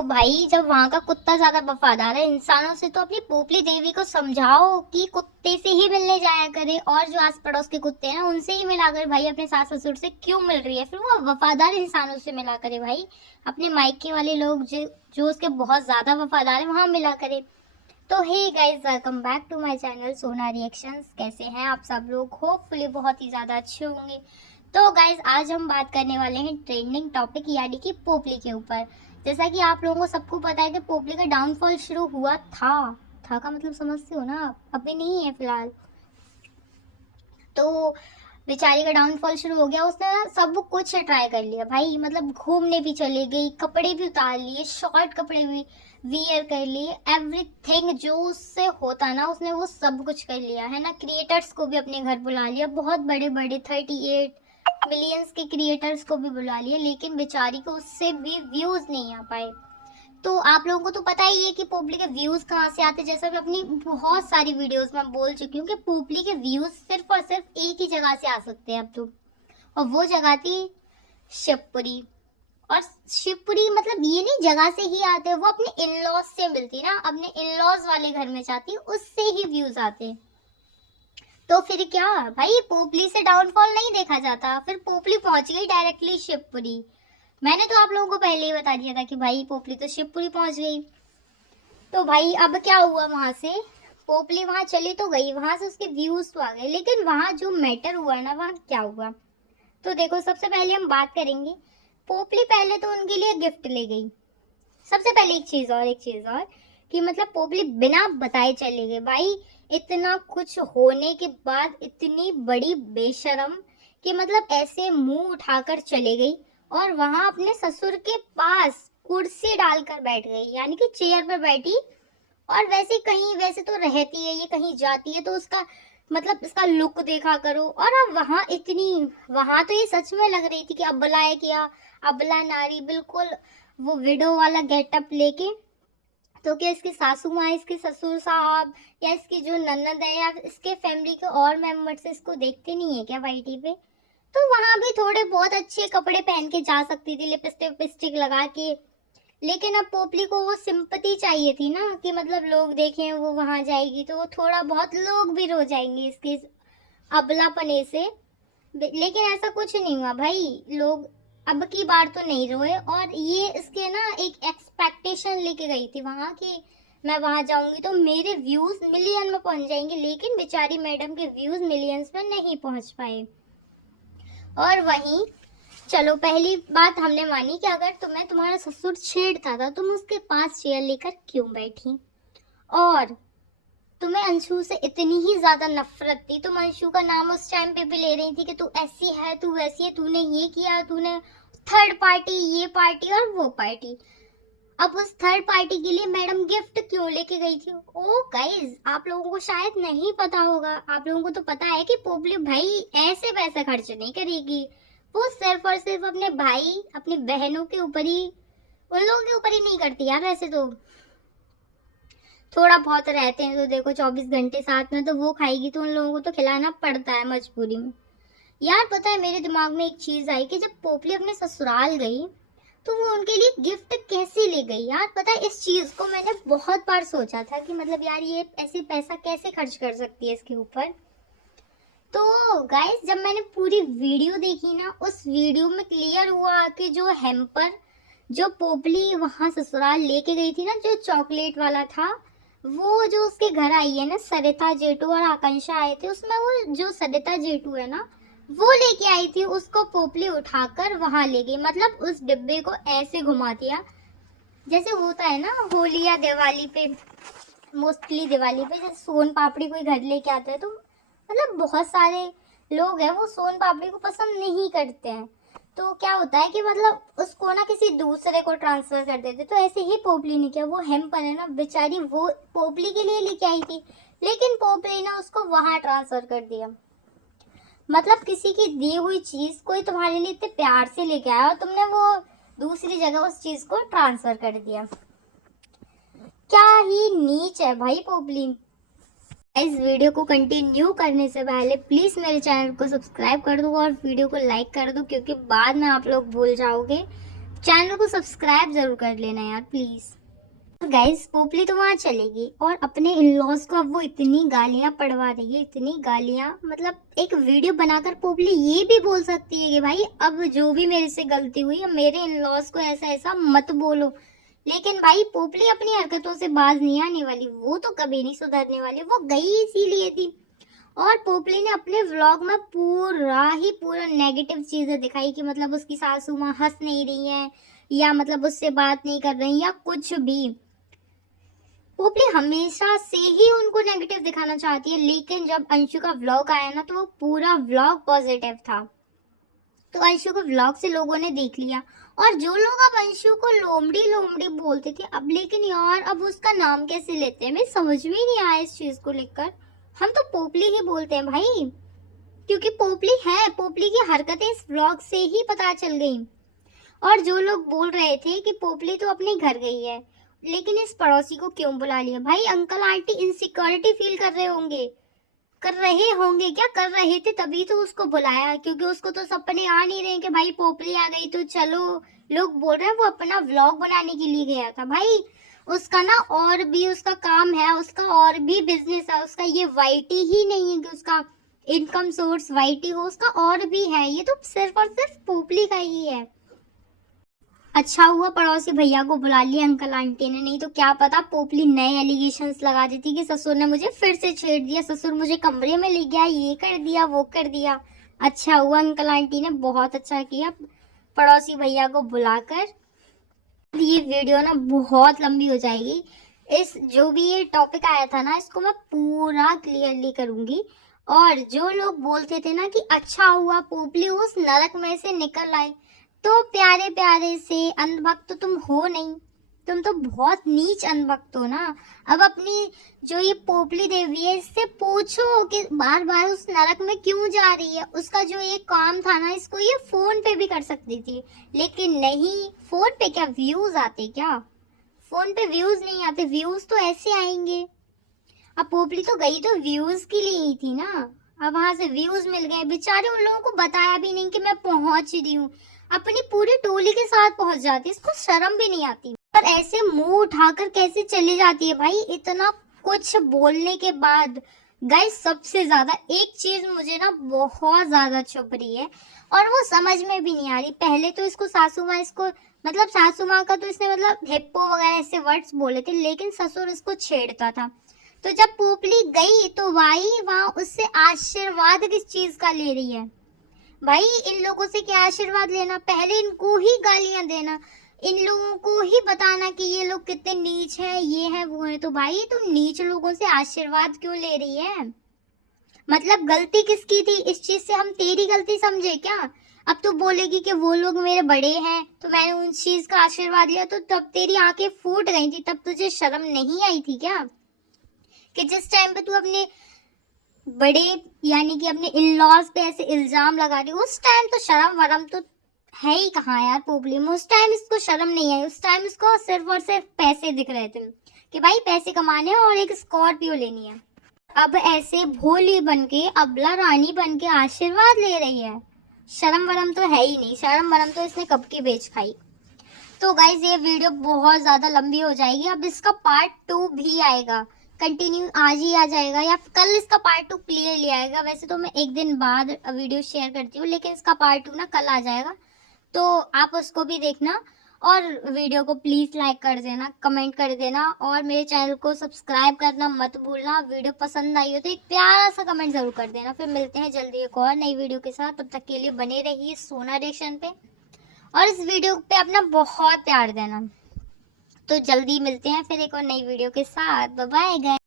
तो भाई जब वहां का कुत्ता ज्यादा वफादार है इंसानों से, तो अपनी पोपली देवी को समझाओ कि कुत्ते से ही मिलने जाया करे, और जो आस पड़ोस के कुत्ते हैं ना उनसे ही मिला कर। भाई अपने सास ससुर से क्यों मिल रही है, फिर वो वफादार इंसानों से मिला करे। भाई अपने मायके वाले लोग जो जो उसके बहुत ज्यादा वफादार है वहां मिला करे। तो hey guys, welcome back to my channel Sona reactions. कैसे हैं आप सब लोग? होपफुली बहुत ही ज़्यादा अच्छे होंगे। तो गाइस आज हम बात करने वाले हैं ट्रेंडिंग टॉपिक यानी कि पोपली के ऊपर। जैसा कि आप लोगों को सबको पता है कि पोपली का डाउनफॉल शुरू हुआ था का मतलब समझते हो ना आप, अभी नहीं है फिलहाल। तो बेचारी का डाउनफॉल शुरू हो गया। उसने ना सब कुछ ट्राई कर लिया भाई, मतलब घूमने भी चली गई, कपड़े भी उतार लिए, शॉर्ट कपड़े भी वियर कर लिए, एवरीथिंग जो उससे होता ना उसने वो सब कुछ कर लिया है ना। क्रिएटर्स को भी अपने घर बुला लिया, बहुत बड़े बड़े 38 मिलियंस के क्रिएटर्स को भी बुला लिया, लेकिन बेचारी को उससे भी व्यूज नहीं आ पाए। तो आप लोगों को तो पता ही है कि पोपली के व्यूज कहाँ से आते हैं। जैसा कि अपनी बहुत सारी वीडियोस में बोल चुकी हूँ कि पोपली के व्यूज सिर्फ और सिर्फ एक ही जगह से आ सकते हैं अब तो, और वो जगह थी शिवपुरी। और शिवपुरी मतलब ये नहीं जगह से ही आते हैं, वो अपने इन लॉज से मिलती ना, अपने इन लॉज वाले घर में जाती, उससे ही व्यूज आते। तो फिर क्या भाई, पोपली से डाउनफॉल नहीं देखा जाता। फिर पोपली पहुंच गई डायरेक्टली शिवपुरी। मैंने तो आप लोगों को पहले ही बता दिया था कि भाई पोपली तो शिवपुरी पहुंच गई। तो भाई अब क्या हुआ, वहां से पोपली वहां चली तो गई, वहां से उसके व्यूज तो आ गए, लेकिन वहां जो मैटर हुआ ना, वहां क्या हुआ। तो देखो, सबसे पहले हम बात करेंगे, पोपली पहले तो उनके लिए गिफ्ट ले गई। सबसे पहले एक चीज और कि मतलब पोपली बिना बताए चले गए। भाई इतना कुछ होने के बाद इतनी बड़ी बेशरम कि मतलब ऐसे मुंह उठाकर चले गई, और वहां अपने ससुर के पास कुर्सी डालकर बैठ गई, यानी कि चेयर पर बैठी। और वैसे कहीं, वैसे तो रहती है ये, कहीं जाती है तो उसका मतलब इसका लुक देखा करो। और अब वहां इतनी, वहां तो ये सच में लग रही थी कि अबला है क्या, अबला नारी, बिल्कुल वो विडो वाला गेटअप लेके। तो क्या इसकी सासू माँ, इसके ससुर साहब, या इसकी जो ननद है, या इसके फैमिली के और मेंबर्स इसको देखते नहीं है क्या वाईटी पे? तो वहां भी थोड़े बहुत अच्छे कपड़े पहन के जा सकती थी, लिपस्टिक विपस्टिक लगा के। लेकिन अब पोपली को वो सिंपैथी चाहिए थी ना, कि मतलब लोग देखें वो वहां जाएगी तो वो थोड़ा बहुत लोग भी रो जाएंगे इसके अबलापने से। लेकिन ऐसा कुछ नहीं हुआ भाई, लोग अब की बार तो नहीं रोए। और ये इसके ना एक एक्सपेक्टेशन लेके गई थी वहां कि मैं वहां जाऊंगी तो मेरे व्यूज मिलियन में पहुंच जाएंगे, लेकिन बेचारी मैडम के व्यूज मिलियंस में नहीं पहुंच पाए। और वहीं चलो, पहली बात हमने मानी कि अगर तुम्हें तुम्हारा ससुर छेड़ता था, तुम उसके पास चेयर लेकर क्यों बैठी। और तुम्हें अंशु से इतनी ही ज्यादा नफरत थी, तुम अंशु का नाम उस टाइम पे भी ले रही थी कि तू ऐसी है, तू वैसी है, तूने ये किया, तूने थर्ड पार्टी, ये पार्टी और वो पार्टी। अब उस थर्ड पार्टी के लिए मैडम गिफ्ट क्यों लेके गई थी? ओ गाइज, आप लोगों को शायद नहीं पता होगा, आप लोगों को तो पता है कि पोपली भाई ऐसे पैसे खर्च नहीं करेगी। वो सिर्फ और सिर्फ अपने भाई, अपनी बहनों के ऊपर ही, उन लोगों के ऊपर ही नहीं करती यार। वैसे तो थोड़ा बहुत रहते हैं तो देखो 24 घंटे साथ में, तो वो खाएगी तो उन लोगों को तो खिलाना पड़ता है मजबूरी में। यार पता है, मेरे दिमाग में एक चीज आई कि जब पोपली अपने ससुराल गई तो वो उनके लिए गिफ्ट कैसे ले गई। यार पता है, इस चीज को मैंने बहुत बार सोचा था कि मतलब यार ये ऐसे पैसा कैसे खर्च कर सकती है इसके ऊपर। तो गाइस जब मैंने पूरी वीडियो देखी ना, उस वीडियो में क्लियर हुआ कि जो हैम्पर जो पोपली वहां ससुराल लेके गई थी ना, जो चॉकलेट वाला था, वो जो उसके घर आई है ना, सरिता जेठू और आकांक्षा आए थे, उसमें वो जो सरिता जेठू है ना, वो लेके आई थी, उसको पोपली उठाकर वहां ले गई। मतलब उस डिब्बे को ऐसे घुमा दिया जैसे होता है ना होली या दिवाली पे, मोस्टली दिवाली पे जैसे सोन पापड़ी कोई घर लेके आता है, तो मतलब बहुत सारे लोग हैं वो सोन पापड़ी को पसंद नहीं करते हैं। तो क्या होता है कि मतलब उसको ना किसी दूसरे को ट्रांसफर कर देते। तो ऐसे ही पोपली ने किया, वो हेम्पर है ना बेचारी, वो पोपली के लिए लेके आई थी, लेकिन पोपली ने उसको वहां ट्रांसफर कर दिया। मतलब किसी की दी हुई चीज कोई तुम्हारे लिए इतने प्यार से लेके आया और तुमने वो दूसरी जगह उस चीज को ट्रांसफर कर दिया। क्या ही नीच है भाई पोपली। इस वीडियो को कंटिन्यू करने से पहले प्लीज मेरे चैनल को सब्सक्राइब कर दो और वीडियो को लाइक कर दो, क्योंकि बाद में आप लोग भूल जाओगे। चैनल को सब्सक्राइब जरूर कर लेना यार प्लीज। गाइस पोपली तो वहां चलेगी और अपने इन लॉज को अब वो इतनी गालियां पड़वा रही है, इतनी गालियां, मतलब एक वीडियो बनाकर पोपली ये भी बोल सकती है कि भाई अब जो भी मेरे से गलती हुई है मेरे इन लॉज को ऐसा ऐसा मत बोलो। लेकिन भाई पोपली अपनी हरकतों से बाज नहीं आने वाली, वो तो कभी नहीं सुधरने वाली, वो गई इसीलिए थी। और पोपली ने अपने व्लॉग में पूरा नेगेटिव चीजें दिखाई कि मतलब उसकी सासू माँ हंस नहीं रही है या मतलब उससे बात नहीं कर रही या कुछ भी। पोपली हमेशा से ही उनको नेगेटिव दिखाना चाहती है, लेकिन जब अंशु का व्लॉग आया ना तो वो पूरा व्लॉग पॉजिटिव था। तो अंशु को व्लॉग से लोगों ने देख लिया और जो लोग अब अंशु को लोमड़ी लोमड़ी बोलते थे अब, लेकिन यार अब उसका नाम कैसे लेते हैं, मैं समझ में ही नहीं आया इस चीज को लेकर। हम तो पोपली ही बोलते हैं भाई, क्योंकि पोपली है, पोपली की हरकतें इस व्लॉग से ही पता चल गई। और जो लोग बोल रहे थे कि पोपली तो अपने घर गई है, लेकिन इस पड़ोसी को क्यों बुला लिया, भाई अंकल आंटी इनसिक्योरिटी फील कर रहे होंगे, कर रहे होंगे क्या, कर रहे थे तभी तो उसको बुलाया, क्योंकि उसको तो सपने आ नहीं रहे कि भाई पोपली आ गई तो चलो। लोग बोल रहे हैं वो अपना व्लॉग बनाने के लिए गया था, भाई उसका ना और भी उसका काम है, उसका और भी बिजनेस है, उसका ये वाईटी ही नहीं है कि उसका इनकम सोर्स वाईटी हो, उसका और भी है, ये तो सिर्फ और सिर्फ पोपली का ही है। अच्छा हुआ पड़ोसी भैया को बुला लिया अंकल आंटी ने, नहीं तो क्या पता पोपली नए एलिगेशंस लगा देती कि ससुर ने मुझे फिर से छेड़ दिया, ससुर मुझे कमरे में ले गया, ये कर दिया वो कर दिया। अच्छा हुआ अंकल आंटी ने बहुत अच्छा किया पड़ोसी भैया को बुलाकर। ये वीडियो ना बहुत लंबी हो जाएगी, इस जो भी ये टॉपिक आया था ना इसको मैं पूरा क्लियरली करूंगी। और जो लोग बोलते थे ना कि अच्छा हुआ पोपली उस नरक में से निकल आए, तो प्यारे प्यारे से अंधभक्त तो तुम हो नहीं, तुम तो बहुत नीच अंधभक्त हो ना। अब अपनी जो ये पोपली देवी है इससे पूछो कि बार बार उस नरक में क्यों जा रही है, उसका जो ये काम था ना इसको ये फोन पे भी कर सकती थी, लेकिन नहीं। फोन पे क्या व्यूज आते, क्या फोन पे व्यूज नहीं आते, व्यूज तो ऐसे आएंगे। अब पोपली तो गई तो व्यूज के लिए ही थी ना, अब वहां से व्यूज मिल गए, बेचारे उन लोगों को बताया भी नहीं कि मैं पहुंच रही हूँ, अपनी पूरी टोली के साथ पहुंच जाती, इसको शर्म भी नहीं आती। पर ऐसे मुंह उठाकर कैसे चली जाती है भाई इतना कुछ बोलने के बाद। गाइस सबसे ज्यादा एक चीज मुझे ना बहुत ज्यादा चुभ रही है और वो समझ में भी नहीं आ रही। पहले तो इसको सासू माँ, इसको मतलब सासू माँ का तो इसने मतलब हिप्पो वगैरह ऐसे वर्ड्स बोले थे, लेकिन ससुर इसको छेड़ता था। तो जब पोपली गई तो भाई वहां उससे आशीर्वाद किस चीज का ले रही है, भाई इन लोगों से क्या आशीर्वाद लेना, पहले इनको ही गालियां देना, इन लोगों को ही बताना कि ये लोग कितने नीच है, ये है वो है। तो भाई तुम नीच लोगों से आशीर्वाद क्यों ले रही है, मतलब गलती किसकी थी, इस चीज से हम तेरी गलती समझे क्या। अब तो बोलेगी कि वो लोग मेरे बड़े हैं तो मैंने उन चीज का आशीर्वाद लिया, तो तब तेरी आंखें फूट गई थी, तब तुझे शर्म नहीं आई थी क्या, कि जिस टाइम पे तू अपने बड़े यानी कि अपने इन लॉज पे ऐसे इल्जाम लगा रही, उस टाइम तो शर्म वरम तो है ही कहाँ यार पोपली में। उस टाइम इसको शर्म नहीं आई, उस टाइम इसको सिर्फ और सिर्फ पैसे दिख रहे थे कि भाई पैसे कमाने हैं और एक स्कॉर्पियो लेनी है। अब ऐसे भोली बन के अबला रानी बन के आशीर्वाद ले रही है, शर्म वरम तो है ही नहीं, शर्म वरम तो इसने कब की बेच खाई। तो गाइज ये वीडियो बहुत ज्यादा लंबी हो जाएगी, अब इसका पार्ट 2 भी आएगा, कंटिन्यू आज ही आ जाएगा या कल इसका पार्ट 2 क्लियरली आएगा। वैसे तो मैं एक दिन बाद वीडियो शेयर करती हूँ, लेकिन इसका पार्ट 2 ना कल आ जाएगा, तो आप उसको भी देखना। और वीडियो को प्लीज लाइक कर देना, कमेंट कर देना और मेरे चैनल को सब्सक्राइब करना मत भूलना। वीडियो पसंद आई हो तो एक प्यारा सा कमेंट जरूर कर देना। फिर मिलते हैं जल्दी एक और नई वीडियो के साथ, तब तक के लिए बने रहिए सोना रिएक्शन पे और इस वीडियो पे अपना बहुत प्यार देना। तो जल्दी मिलते हैं फिर एक और नई वीडियो के साथ, बाय बाय गाइस।